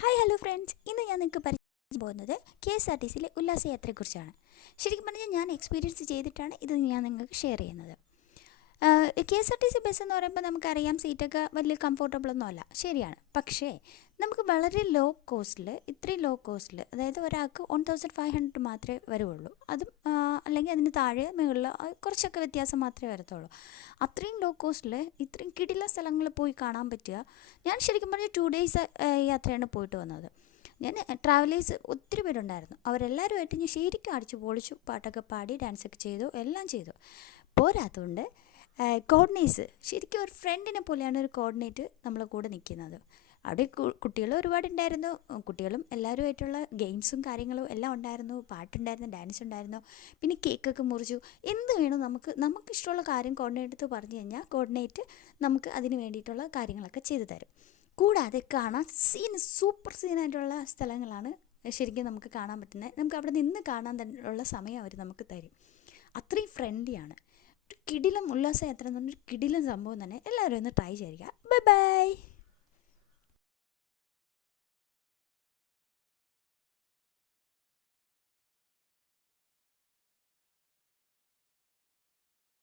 Hi hello friends ഇന്ന് ഞാൻ നിങ്ങൾക്ക് പറഞ്ഞു പോകുന്നത് കെ എസ് ആർ ടി സിയിലെ ഉല്ലാസയാത്രയെക്കുറിച്ചാണ്. ശരിക്കും പറഞ്ഞാൽ ഞാൻ എക്സ്പീരിയൻസ് ചെയ്തിട്ടാണ് ഇത് ഞാൻ നിങ്ങൾക്ക് ഷെയർ ചെയ്യുന്നത്. K S R T C bus എന്ന് പറയുമ്പോൾ നമുക്കറിയാം സീറ്റൊക്കെ വലിയ കംഫർട്ടബിൾ ഒന്നും അല്ല. ശരിയാണ്. പക്ഷേ നമുക്ക് വളരെ ലോ കോസ്റ്റിൽ ഇത്രയും ലോ കോസ്റ്റിൽ അതായത് ഒരാൾക്ക് വൺ തൗസൻഡ് ഫൈവ് ഹൺഡ്രഡ് മാത്രമേ വരുള്ളൂ അതും അല്ലെങ്കിൽ അതിന് താഴെ മുകളിൽ കുറച്ചൊക്കെ വ്യത്യാസം മാത്രമേ വരത്തുള്ളൂ. അത്രയും ലോ കോസ്റ്റിൽ ഇത്രയും കിടില സ്ഥലങ്ങൾ പോയി കാണാൻ പറ്റുക. ഞാൻ ശരിക്കും പറഞ്ഞാൽ ടു ഡേയ്സ് യാത്രയാണ് പോയിട്ട് വന്നത്. ഞാൻ ട്രാവലേഴ്സ് ഒത്തിരി പേരുണ്ടായിരുന്നു. അവരെല്ലാവരുമായിട്ട് ഞാൻ ശരിക്കും അടിച്ചു പൊളിച്ചു പാട്ടൊക്കെ പാടി ഡാൻസൊക്കെ ചെയ്തു എല്ലാം ചെയ്തു. പോരാത്തതുകൊണ്ട് കോർഡിനേറ്റ്സ് ശരിക്കും ഒരു ഫ്രണ്ടിനെ പോലെയാണ് ഒരു കോർഡിനേറ്റ് നമ്മളെ കൂടെ നിൽക്കുന്നത്. അവിടെ കുട്ടികൾ ഒരുപാടുണ്ടായിരുന്നു. കുട്ടികളും എല്ലാവരുമായിട്ടുള്ള ഗെയിംസും കാര്യങ്ങളും എല്ലാം ഉണ്ടായിരുന്നു. പാട്ടുണ്ടായിരുന്നു ഡാൻസ് ഉണ്ടായിരുന്നു. പിന്നെ കേക്കൊക്കെ മുറിച്ചു. എന്ത് വേണം നമുക്ക് നമുക്ക് ഇഷ്ടമുള്ള കാര്യം കോർഡിനേറ്റ് പറഞ്ഞു കഴിഞ്ഞാൽ കോർഡിനേറ്റ് നമുക്ക് അതിന് വേണ്ടിയിട്ടുള്ള കാര്യങ്ങളൊക്കെ ചെയ്തു തരും. കൂടാതെ കാണാൻ സീൻ സൂപ്പർ സീനായിട്ടുള്ള സ്ഥലങ്ങളാണ് ശരിക്കും നമുക്ക് കാണാൻ പറ്റുന്നത്. നമുക്ക് അവിടെ നിന്ന് കാണാൻ തന്നെ ഉള്ള സമയം അവർ നമുക്ക് തരും. അത്രയും ഫ്രണ്ട്ലിയാണ് കിടിലം ഉല്ലാസയാത്ര എന്ന് പറഞ്ഞൊരു കിടിലം സംഭവം തന്നെ എല്ലാവരും ഒന്ന് ട്രൈ ചെയ്യുക. Bye bye